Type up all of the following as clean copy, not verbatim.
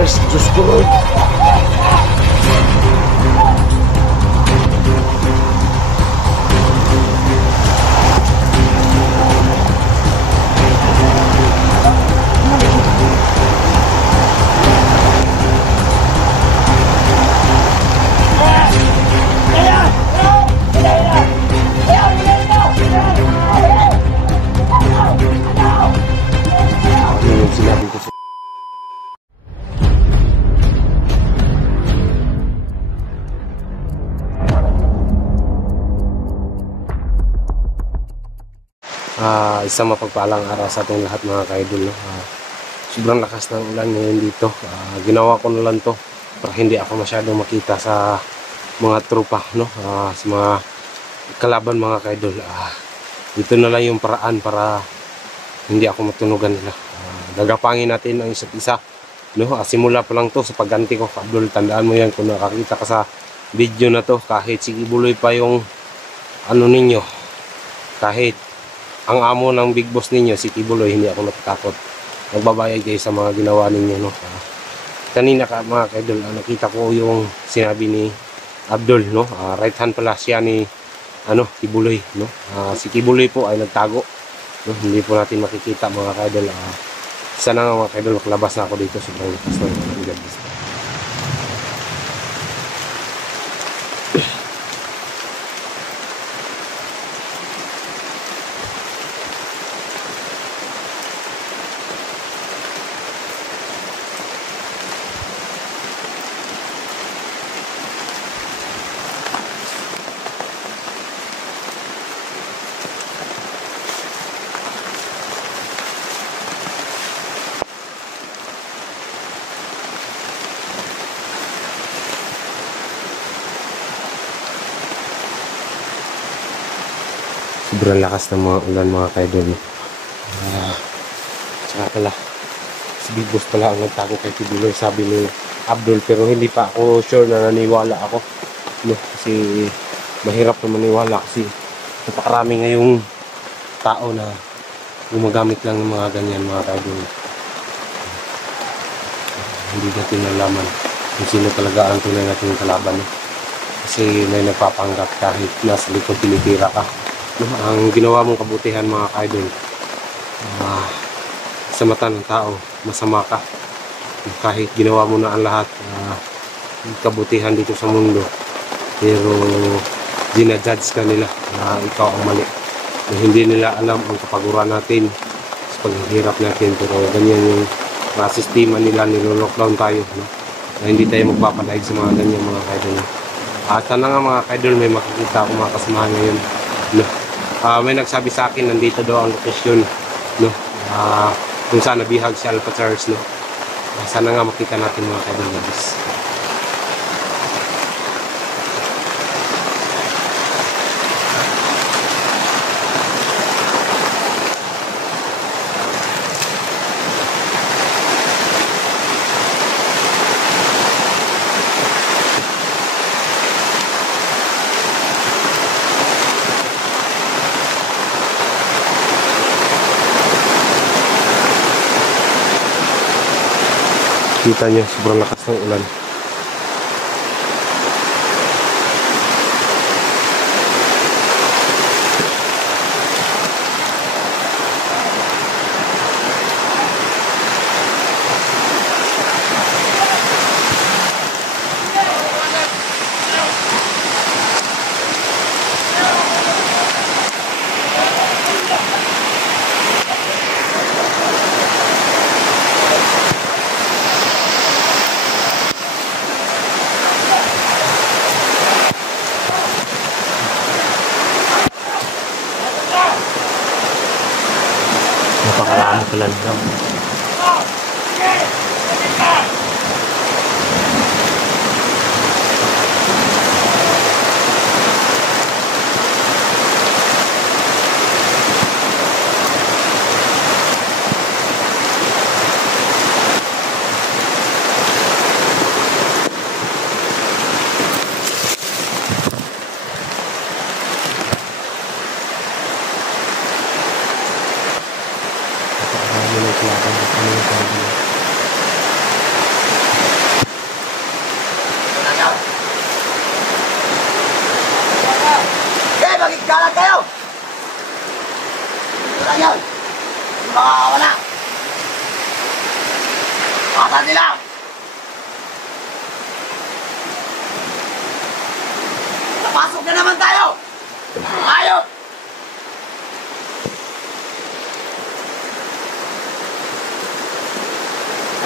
Charles, Diyos ko Lord. Isang mapagpalang araw sa ating lahat mga ka-idol, no? Sobrang lakas ng ulan ngayon dito. Ginawa ko na lang to para hindi ako masyadong makita sa mga tropa, no? Sa mga kalaban mga ka-idol. Dito na lang yung paraan para hindi ako matunugan nila. Gagapangin natin ang isa't isa, no? Simula pa lang to sa pagganti ko, Abdul. Tandaan mo yan kung nakakita ka sa video na to, kahit sige buloy pa yung ano ninyo, kahit ang amo ng big boss ninyo, si Kibuloy, hindi ako natatakot. Magbabayad kayo sa mga ginawa ninyo, no? Kanina mga kaidol, nakita ko yung sinabi ni Abdul, no? Right hand pala siya ni Kibuloy, no? Si Kibuloy po ay nagtago, no? Hindi po natin makikita mga kaidol. Sana nga mga kaidol, makalabas na ako dito. Sobrang lakas ng God. Sobrang lakas ng mga ulan mga kaidol. Tsaka pala, si Big Boss pala ang nagtago kay Kibuloy, sabi ni Abdul, pero hindi pa ako sure na naniwala ako, no? Kasi mahirap na maniwala kasi napakarami ngayong tao na gumagamit lang ng mga ganyan mga kaidol. Hindi natin nalaman kung sino talaga ang tunay nating kalaban, no? Kasi may nagpapanggap kahit nasa likod tinitira ka. Ang ginawa mong kabutihan mga ka-idol, sa mata ng tao masama ka. Kahit ginawa mo na ang lahat kabutihan dito sa mundo, pero ginajudge ka nila na ikaw ang mali, na hindi nila alam ang kapaguran natin sa paghihirap natin. Pero ganyan yung sistema nila, nilo-lockdown tayo, no? Na hindi tayo magpapadaig sa mga ganyan mga ka-idol. At sana nga mga ka-idol, may makikita ako mga kasamahan ngayon, no? May nagsabi sa akin nandito daw ang lokasyon, no? Kung saan nabihag si Alpha Charles, no? Sana nga makita natin mga kaidol. Kita nyo, sobrang lakas ng ulan. Napakarami pala nila. magigkalan kayo! Ito lang yun! Hindi makakawala! Patan nila! Napasok na naman tayo! Ayop!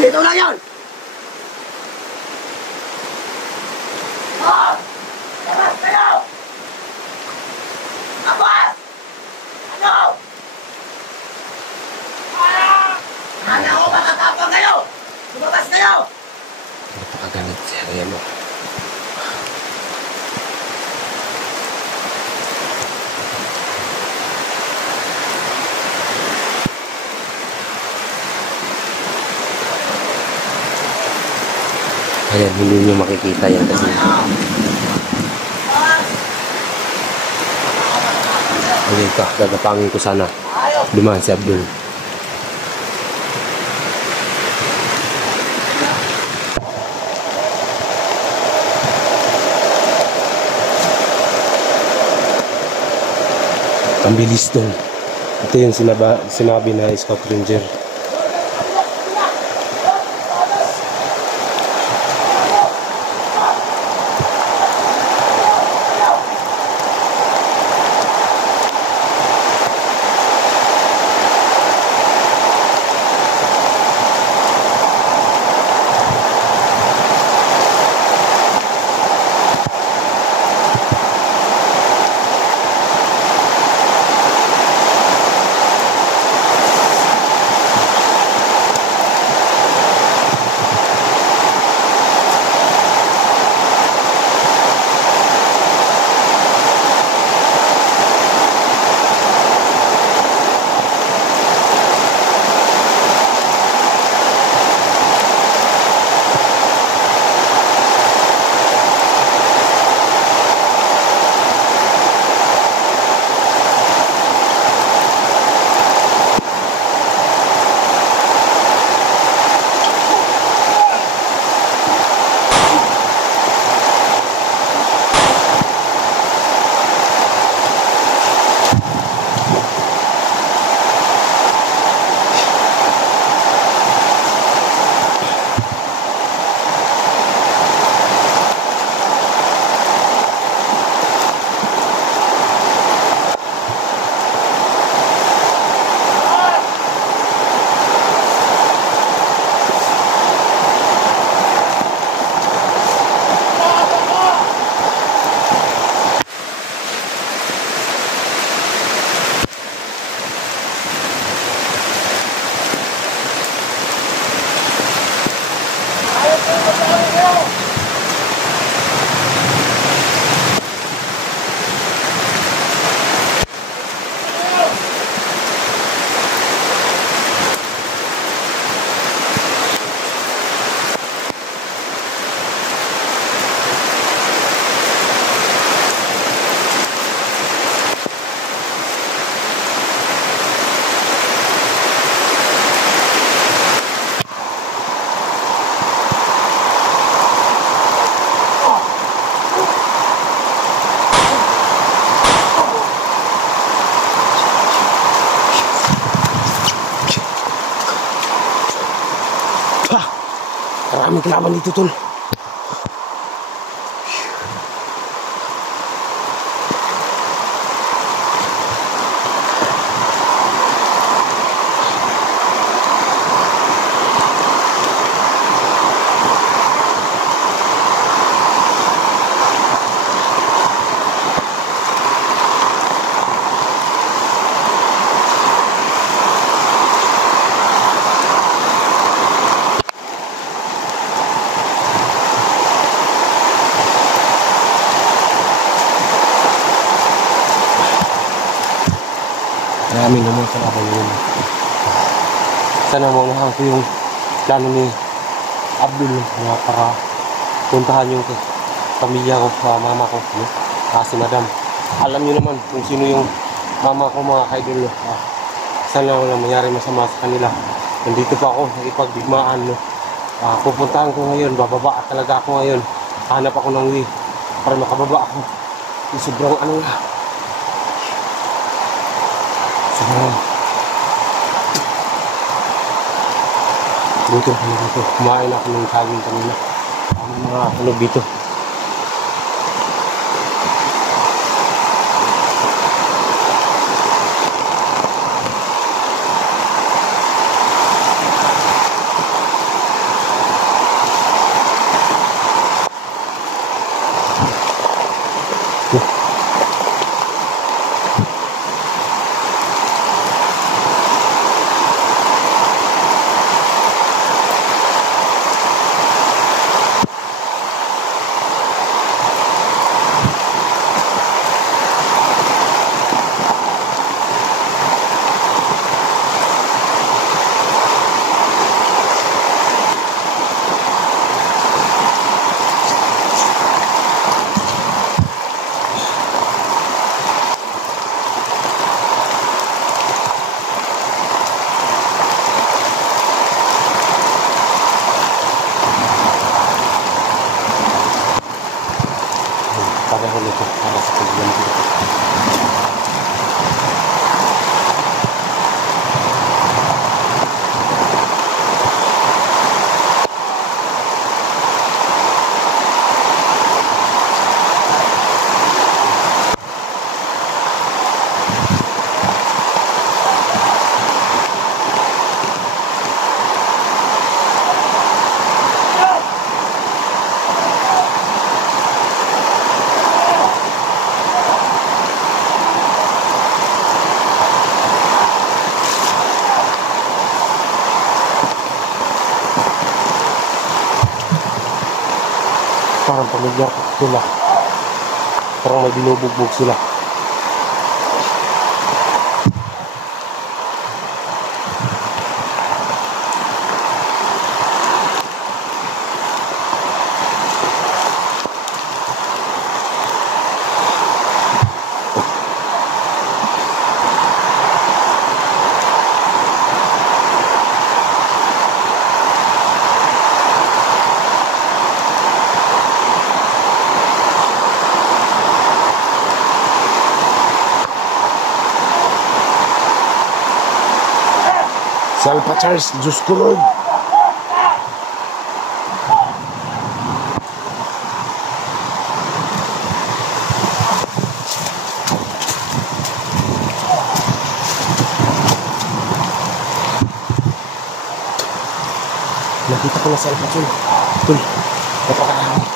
Dito lang yun! Oh! Labas kayo! Labas! Ano? Kala ko makatapang kayo! Lumabas kayo! Napakagalit siya. Ayan mo. Ayan, hindi nyo makikita yan kasi okay ka, gagapangin ko sana dumaan si Abdul. Ang bilis doon. Ito yung sinabi na Scout Ranger. Maraming kalaban dito, tol. Maraming naman sa abang yun. Sana mamahan ko yung plano ni Abdul na para puntahan yung pamilya ko, mama ko, no? Si madam. Alam niyo naman kung sino yung mama ko, mga kaidol. Sana wala mangyari masama sa kanila. Nandito pa ako, nakipagdigmaan. No? Pupuntahan ko ngayon, bababa talaga ako ngayon. Hanap ako ng way para makababa ako. Yung sobrang Ayan. Dito, dito. Kumain ako ng saging kanina. Ang mga ano dito. Pareho nito para sa pagbilang dito. Parang pamilyar sila. Parang may binubugbog sila. Salpa Charles, Diyos ko Lord. Nakita ko na Salpa Charles. Tul, napakarami.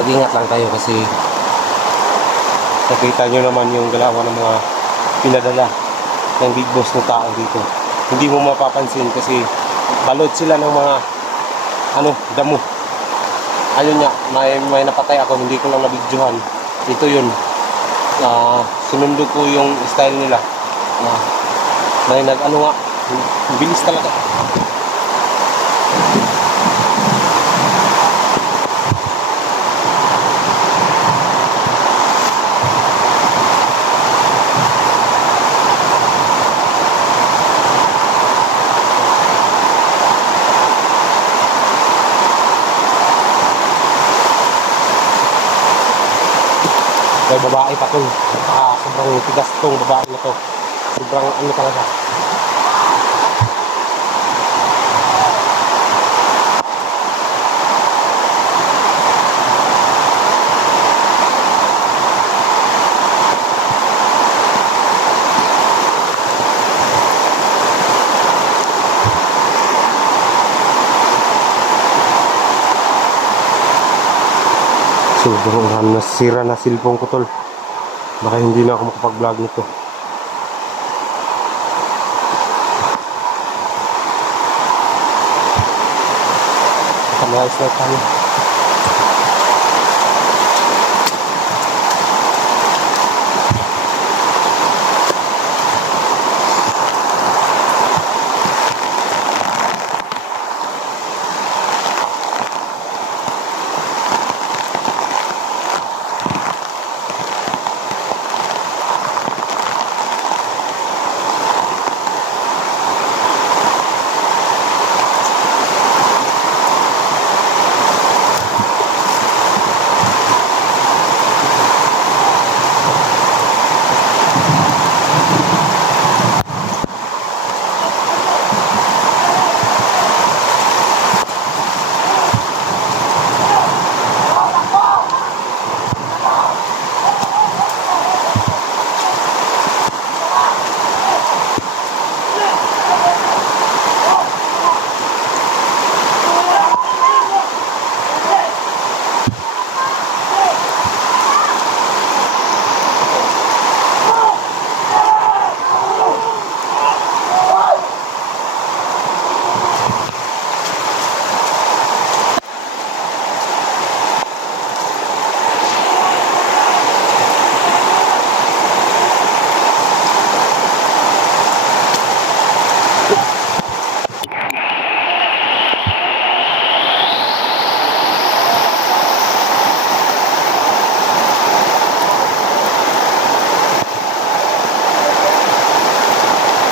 Mag-ingat lang tayo kasi nakita nyo naman yung galawan ng mga pinadala ng big boss na tao dito. Hindi mo mapapansin kasi balot sila ng mga damo. Ayun nga, may napatay ako, hindi ko lang nabidyohan. Ito yun, sinundo ko yung style nila. May bilis talaga. May babae pa to. Sobrang tigas tong babae na to. Sobrang talaga. Sobrang nasira na cellphone ko tol. Baka hindi na ako makapag-vlog nito. Kamayos na tayo.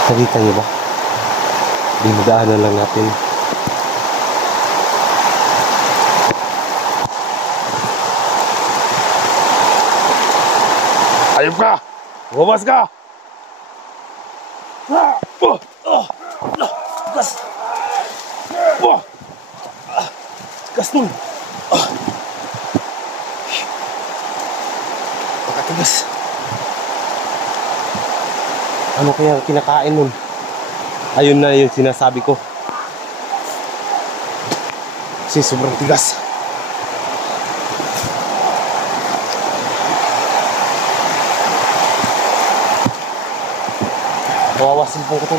Nakita niyo ba? Dinadaanan lang natin. Ayop ka! Lumabas ka! Gas! Gas nun! Pakatigas. Ano kaya kinakain nun? Ayun na yung sinasabi ko. Kasi sobrang tigas. Kawawasin po ko ito.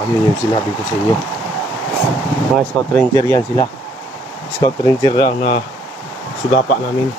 Ayun yung sinabi ko sa inyo. Mga scout ranger yan sila. Scout ranger ang na sugapa namin.